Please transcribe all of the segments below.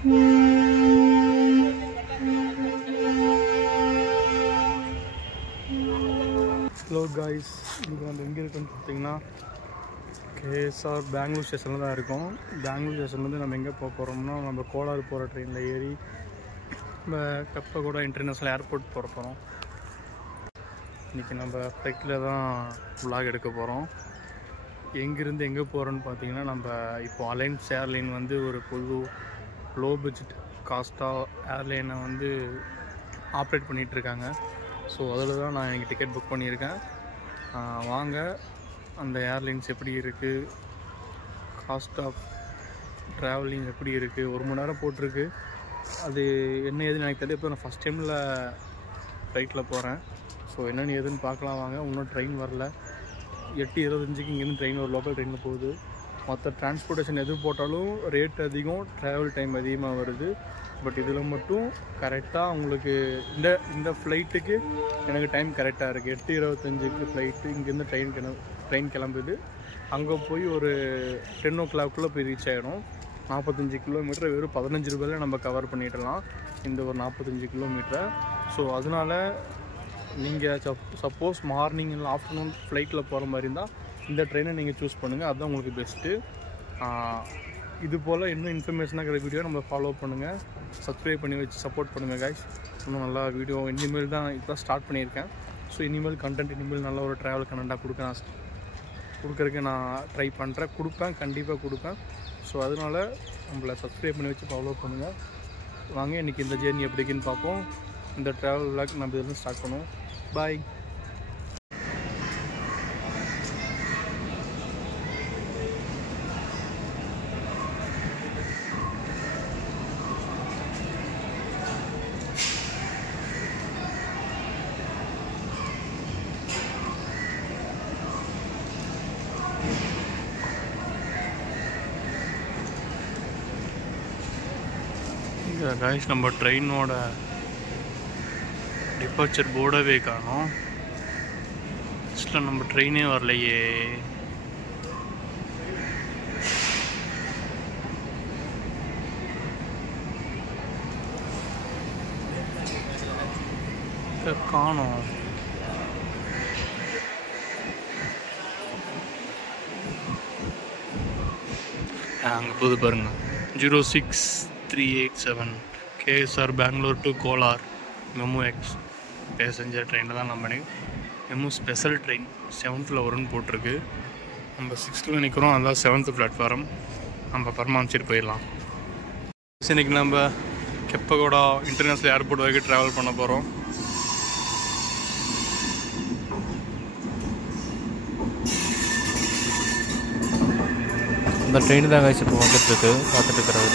Hello guys, இது நம்ம எங்கே இருக்குன்னு பார்த்தீங்கன்னா கேஎஸ்ஆர் பெங்களூர் ஸ்டேஷனில் தான் இருக்கோம். பெங்களூர் ஸ்டேஷன்லேருந்து நம்ம எங்கே போக போகிறோம்னா, நம்ம கோலார் போகிற ட்ரெயினில் ஏறி நம்ம கப்பகோடா இன்டர்நேஷ்னல் ஏர்போர்ட் போக போகிறோம். இன்றைக்கி நம்ம ஃப்ளைட்டில் தான் விலாக் எடுக்க போகிறோம். எங்கேருந்து எங்கே போகிறோன்னு பார்த்தீங்கன்னா, நம்ம இப்போ அலைன்ஸ் ஏர்லைன் வந்து ஒரு புது லோ பட்ஜெட் காஸ்ட்டாக ஏர்லைனை வந்து ஆப்ரேட் பண்ணிகிட்ருக்காங்க. ஸோ அதில் தான் நான் எனக்கு டிக்கெட் புக் பண்ணியிருக்கேன். வாங்க அந்த ஏர்லைன்ஸ் எப்படி இருக்குது, காஸ்ட் ஆஃப் ட்ராவலிங் எப்படி இருக்குது, 1 மணி நேரம் போட்டிருக்கு. அது என்ன ஏதுன்னு எனக்கு தெரியல. இப்போ நான் ஃபஸ்ட் டைமில் ஃப்ளைட்டில் போகிறேன். ஸோ என்னென்னு ஏதுன்னு பார்க்கலாம் வாங்க. இன்னும் ட்ரெயின் வரல. 8:25க்கு இங்கேருந்து ட்ரெயின் ஒரு லோக்கல் ட்ரெயினில் போகுது. மற்ற டிரான்ஸ்போர்ட்டேஷன் எது போட்டாலும் ரேட் அதிகம், ட்ராவல் டைம் அதிகமாக வருது. பட் இதில் மட்டும் கரெக்டாக உங்களுக்கு இந்த ஃப்ளைட்டுக்கு எனக்கு டைம் கரெக்டாக இருக்குது. 8:25க்கு ஃப்ளைட்டு இங்கேருந்து ட்ரெயின் கிளம்புது. அங்கே போய் ஒரு 10 o'clock போய் ரீச் ஆகிடும். 45 கிலோமீட்டர் வெறும் 15 ரூபாயில் நம்ம கவர் பண்ணிடலாம் இந்த ஒரு 45 கிலோமீட்டரை. ஸோ அதனால் நீங்கள் சப்போஸ் மார்னிங் இல்லை ஆஃப்டர்நூன் ஃப்ளைட்டில் போகிற மாதிரி இருந்தால் இந்த ட்ரெயினை நீங்கள் சூஸ் பண்ணுங்கள். அதுதான் உங்களுக்கு பெஸ்ட்டு. இது போல் இன்னும் இன்ஃபர்மேஷனாக இருக்கிற வீடியோ நம்ம ஃபாலோ பண்ணுங்கள், சப்ஸ்கிரைப் பண்ணி வச்சு சப்போர்ட் பண்ணுங்கள் காய்ஸ். இன்னும் நல்லா வீடியோ இனிமேல் தான் இப்போ ஸ்டார்ட் பண்ணியிருக்கேன். ஸோ இனிமேல் கண்டென்ட் இனிமேல் நல்ல ஒரு ட்ராவல் கண்டென்ட்டாக கொடுக்குறதுக்கு நான் ட்ரை பண்ணுறேன், கண்டிப்பாக கொடுப்பேன். ஸோ அதனால் நம்மளை சப்ஸ்கிரைப் பண்ணி வச்சு ஃபாலோ பண்ணுங்கள். வாங்க இன்றைக்கி இந்த ஜேர்னி எப்படிக்குன்னு பார்ப்போம். இந்த ட்ராவல் விளாக் நம்ம இதில் ஸ்டார்ட் பண்ணுவோம். பாய். காய்ஸ், நம்ம ட்ரெயினோட டிபார்ச்சர் போர்டவே காணோம். ஃபஸ்ட்டில் நம்ம ட்ரெயினே வரலையே. காணோம். அங்கே போது பாருங்க, 06387 KSR Bengaluru to Kolar MEMU ex passenger ட்ரெயினில் தான் நம்ம மெமு ஸ்பெஷல் ட்ரெயின் 7th வரும்னு போட்டிருக்கு. நம்ம 6th நிற்கிறோம். அதான் 7th பிளாட்ஃபார்ம். நம்ம பரமாமிச்சிட்டு போயிடலாம். இன்றைக்கி நம்ம கப்பகோடா இன்டர்நேஷ்னல் ஏர்போர்ட் வரைக்கும் ட்ராவல் பண்ண போகிறோம். இந்த ட்ரெயின் தான் காய்ச்சி இப்போ வந்துட்டுருக்கு, பார்த்துட்டு இருக்கிறது.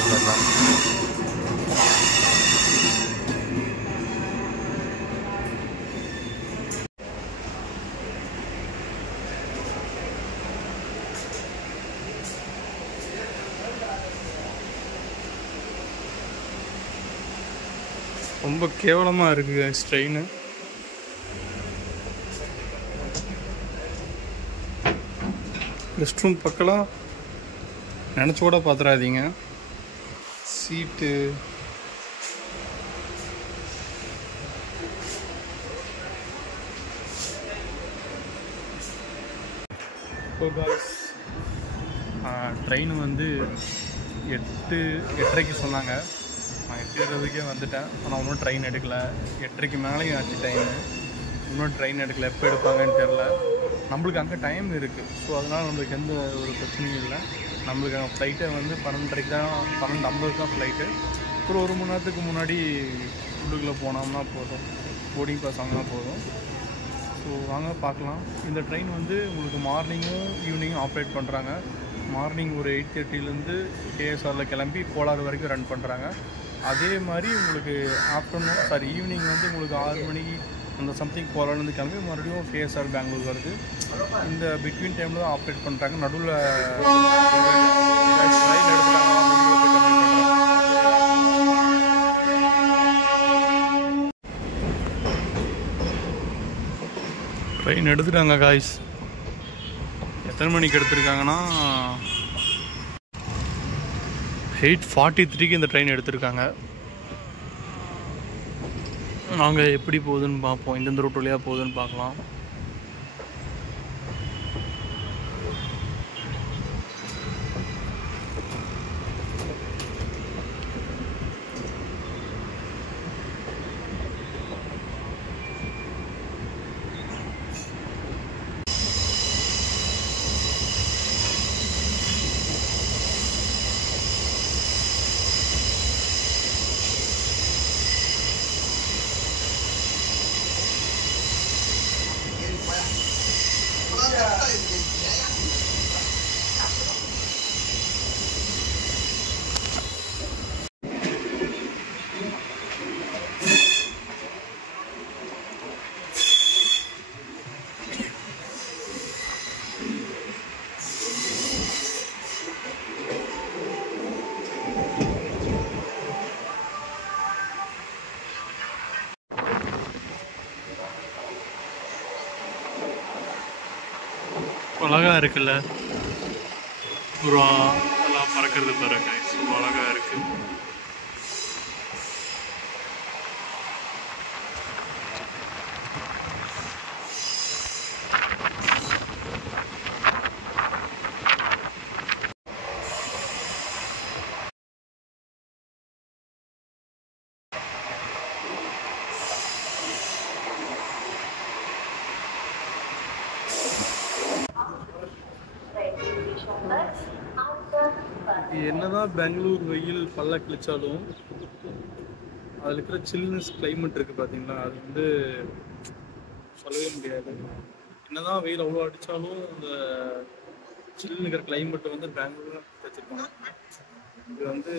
ரொம்ப கேவலமாக இருக்குது ட்ரெயின். ரெஸ்ட் ரூம் பக்கலாம் நினச்சி கூட பார்த்துடாதீங்க. சீட்டு ட்ரெயின் வந்து 8:30க்கு சொன்னாங்க. நான் 8:20க்கே வந்துட்டேன். ஆனால் இன்னும் ட்ரெயின் எடுக்கலை. 8:30க்கு மேலேயும் ஆச்சு டைமு. இன்னும் ட்ரெயின் எடுக்கலை. எப்போ எடுப்பாங்கன்னு தெரில. நம்மளுக்கு அங்கே டைம் இருக்குது. ஸோ அதனால் நம்மளுக்கு எந்த ஒரு பிரச்சனையும் இல்லை. நம்மளுக்கு அங்கே ஃப்ளைட்டை வந்து 12:30 தான், 12:50 தான் ஃப்ளைட்டு. ஒரு 1 மணி நேரத்துக்கு முன்னாடி உள்ளுக்குள்ளே போனோம்னா போதும், போர்டிங் பாஸ் வாங்கினா போதும். ஸோ வாங்க பார்க்கலாம். இந்த ட்ரெயின் வந்து உங்களுக்கு மார்னிங்கும் ஈவினிங்கும் ஆப்ரேட் பண்ணுறாங்க. மார்னிங் ஒரு 8:30லேருந்து கேஎஸ்ஆரில் கிளம்பி கோலார் வரைக்கும் ரன் பண்ணுறாங்க. அதே மாதிரி உங்களுக்கு ஈவினிங் வந்து உங்களுக்கு 6 மணிக்கு அந்த சம்திங் கோலார்லேருந்து கிளம்பி மறுபடியும் கேஎஸ்ஆர் பெங்களூர் வருது. இந்த பிட்வீன் டைமில் தான் ஆப்ரேட் பண்ணுறாங்க. நடுவில் ட்ரெயின் எடுத்துட்டாங்க. ட்ரெயின் எடுத்துட்டாங்க காய்ஸ். எத்தனை மணிக்கு எடுத்துருக்காங்கன்னா 8:43க்கு இந்த ட்ரெயின் எடுத்திருக்காங்க. நாங்கள் எப்படி போகுதுன்னு பார்ப்போம், எந்தெந்த ரூட் வழியாக போகுதுன்னு பார்க்கலாம். அழகா இருக்குல்ல, புறா எல்லாம் பறக்கிறது பாருங்க, அழகா இருக்கு. என்னதான் பெங்களூர் வெயில் பல்ல கிழிச்சாலும் அதில் இருக்கிற சில்னஸ் கிளைமேட் இருக்குது பார்த்தீங்களா, அது வந்து சொல்லவே முடியாது. என்னதான் வெயில் அவ்வளோ அடித்தாலும் அந்த சில்லுன்னு இருக்கிற கிளைமேட் வந்து பெங்களூர் வச்சுருக்காங்க. இது வந்து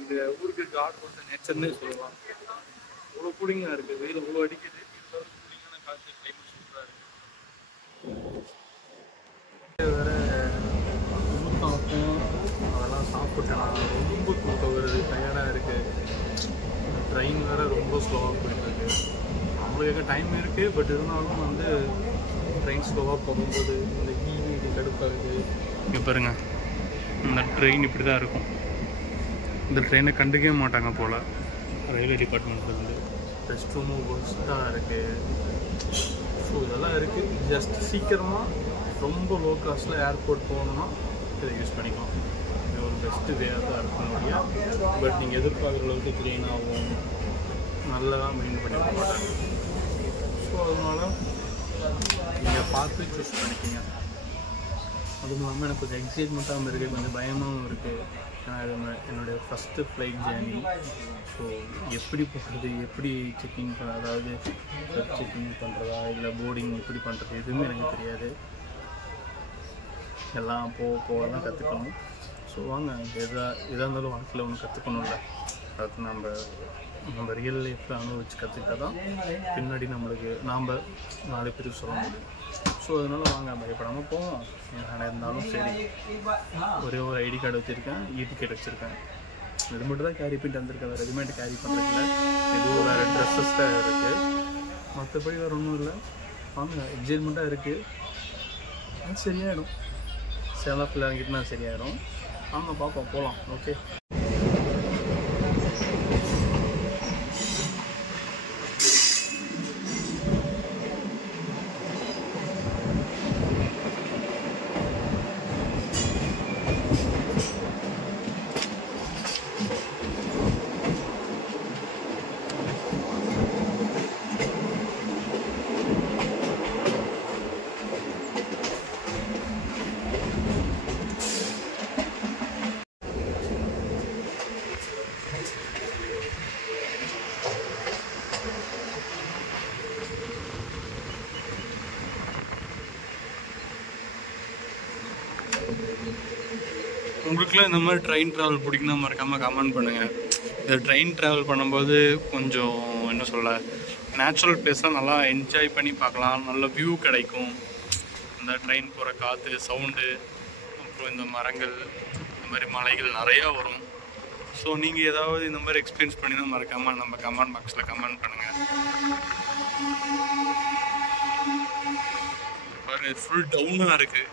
இந்த ஊருக்கு காட் கொடுத்த நேச்சர்னே சொல்லலாம். அவ்வளோ கூலிங்காக இருக்குது, வெயில் அவ்வளோ அடிக்குது, கூலிங்கான காற்று, கிளைமேட் சூப்பராக இருக்குது. வேறு அதெல்லாம் சாப்பிட்டேன், ரொம்ப தூக்கம் வருது, டயர்டாக இருக்குது. ட்ரெயின் வேறு ரொம்ப ஸ்லோவாக போயிட்டுருக்கு. நம்மளுக்கு எங்கே டைம் இருக்குது, பட் இருந்தாலும் வந்து ட்ரெயின் ஸ்லோவாக போகும்போது இந்த இது கடுப்பாகுது. இங்கே பாருங்கள், இந்த ட்ரெயின் இப்படி தான் இருக்கும். இந்த ட்ரெயினை கண்டுக்கவே மாட்டாங்க போல் ரயில்வே டிபார்ட்மெண்ட்லேருந்து. ரெஸ்ட் ரூமும் ஒர்ஸ்ட்டாக இருக்குது. ஸோ இதெல்லாம் இருக்குது. ஜஸ்ட் சீக்கிரமாக ரொம்ப லோ காஸ்ட்டில் ஏர்போர்ட் போகணுன்னா இதை யூஸ் பண்ணிக்கலாம். இது ஒரு பெஸ்ட்டு வேயாக தான் இருக்கும் இல்லையா. பட் நீங்கள் எதிர்பார்க்குற அளவுக்கு க்ளீனாகவும் நல்லா மெயின்டைன் பண்ணிக்க மாட்டாங்க. ஸோ அதனால் நீங்கள் பார்த்து சூஸ் பண்ணிக்கிங்க. அதுவும் இல்லாமல் எனக்கு கொஞ்சம் எக்ஸைட்மெண்ட்டாகவும் இருக்குது, கொஞ்சம் பயமாகவும் இருக்குது. ஏன்னா இது என்னுடைய ஃபஸ்ட்டு ஃப்ளைட் ஜேர்னி. ஸோ எப்படி போகிறது, எப்படி செக்கிங் அதாவது செக்கிங் பண்ணுறதா இல்லை போர்டிங் எப்படி பண்ணுறது எதுவுமே எனக்கு தெரியாது. எல்லாம் போக தான் கற்றுக்கணும். ஸோ வாங்க, எதாக இருந்தாலும் வாழ்க்கையில் ஒன்று கற்றுக்கணும்ல, அது நம்ம ரியல் லைஃப்பில் அனுபவிச்சு கற்றுக்கிட்டா தான் பின்னாடி நம்மளுக்கு நாம் 4 பேருக்கு சொல்ல முடியும். ஸோ அதனால் வாங்க, பயப்படாமல் போவோம். நான் இருந்தாலும் சரி, ஒரே ஒரு ஐடி கார்டு வச்சுருக்கேன், டிக்கெட் வச்சுருக்கேன். இது மட்டும் தான் கேரி பண்ணிட்டு வந்திருக்கேன், வேறு ரெடிமேட் கேரி பண்ணுறதுல எதுவும் வேறு ட்ரெஸ்ஸஸ் தான் இருக்குது. மற்றபடி வேறு ஒன்றும் இல்லை. வாங்க, எக்ஸைட்மெண்ட்டாக இருக்குது. அது சரியாயிடும், சேலத்தில் இறங்கிட்டுனா சரியாயிடும். வாங்க பார்ப்போம், போகலாம். ஓகே. உங்களுக்குலாம் இந்த மாதிரி ட்ரெயின் ட்ராவல் பிடிக்குன்னா மறக்காமல் கமெண்ட் பண்ணுங்கள். இந்த ட்ரெயின் ட்ராவல் பண்ணும்போது கொஞ்சம் என்ன சொல்ல, நேச்சுரல் பிளேஸ்லாம் நல்லா என்ஜாய் பண்ணி பார்க்கலாம், நல்ல வியூ கிடைக்கும். இந்த ட்ரெயின் போகிற காற்று, சவுண்டு, அப்புறம் இந்த மரங்கள், இந்த மாதிரி மலைகள் நிறையா வரும். ஸோ நீங்கள் ஏதாவது இந்த மாதிரி எக்ஸ்பீரியன்ஸ் பண்ணி தான் மறக்காமல் நம்ம கமெண்ட் பாக்ஸில் கமெண்ட் பண்ணுங்கள். பாருங்கள், ஃபுல் டவுனாக இருக்குது.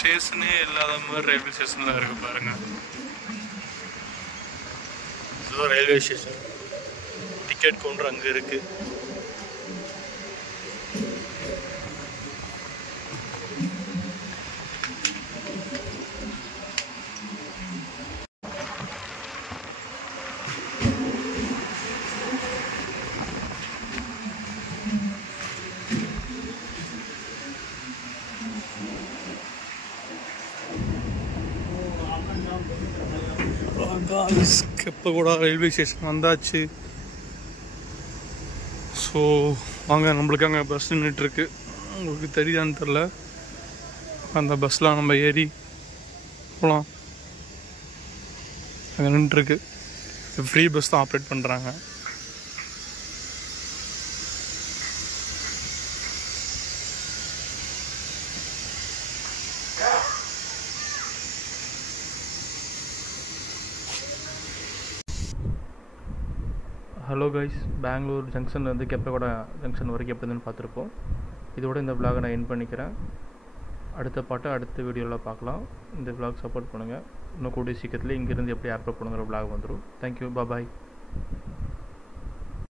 ஸ்டேஷனே இல்லாத மாதிரி ரயில்வே ஸ்டேஷனில் இருக்குது பாருங்கள். இதுதான் ரயில்வே ஸ்டேஷன். டிக்கெட் கவுண்டர் அங்கே இருக்குது. கெப்பகோடா ரயில்வே ஸ்டேஷன் வந்தாச்சு. ஸோ வாங்க, நம்மளுக்கு அங்கே பஸ் நின்றுட்டுருக்கு. உங்களுக்கு தெரியுதான்னு தெரில. அந்த பஸ்லாம் நம்ம ஏறி போகலாம். அங்கே நின்றுருக்கு. ஃப்ரீ பஸ் தான் ஆப்ரேட் பண்ணுறாங்க. ஹலோ கைஸ், பெங்களூர் ஜங்ஷன்லேருந்து கெப்பகோடா ஜங்ஷன் வரைக்கும் எப்படி இருந்துன்னு பார்த்துருப்போம். இதோட இந்த விலாகை நான் எண்ட் பண்ணிக்கிறேன். அடுத்த பாட்டு அடுத்த வீடியோவில் பார்க்கலாம். இந்த விலாக் சப்போர்ட் பண்ணுங்கள். இன்னும் கூடிய சீக்கிரத்தில் இங்கேருந்து எப்படி ஏர்போர்ட் பண்ணுங்கிற விலாக் வந்துடும். தேங்க்யூ, பாய்.